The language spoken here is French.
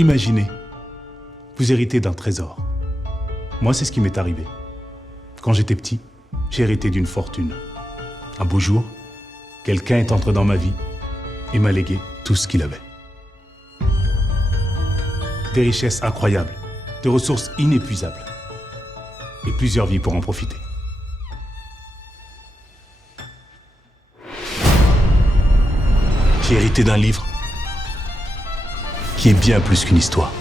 Imaginez, vous héritez d'un trésor. Moi, c'est ce qui m'est arrivé. Quand j'étais petit, j'ai hérité d'une fortune. Un beau jour, quelqu'un est entré dans ma vie et m'a légué tout ce qu'il avait. Des richesses incroyables, des ressources inépuisables et plusieurs vies pour en profiter. J'ai hérité d'un livre qui est bien plus qu'une histoire.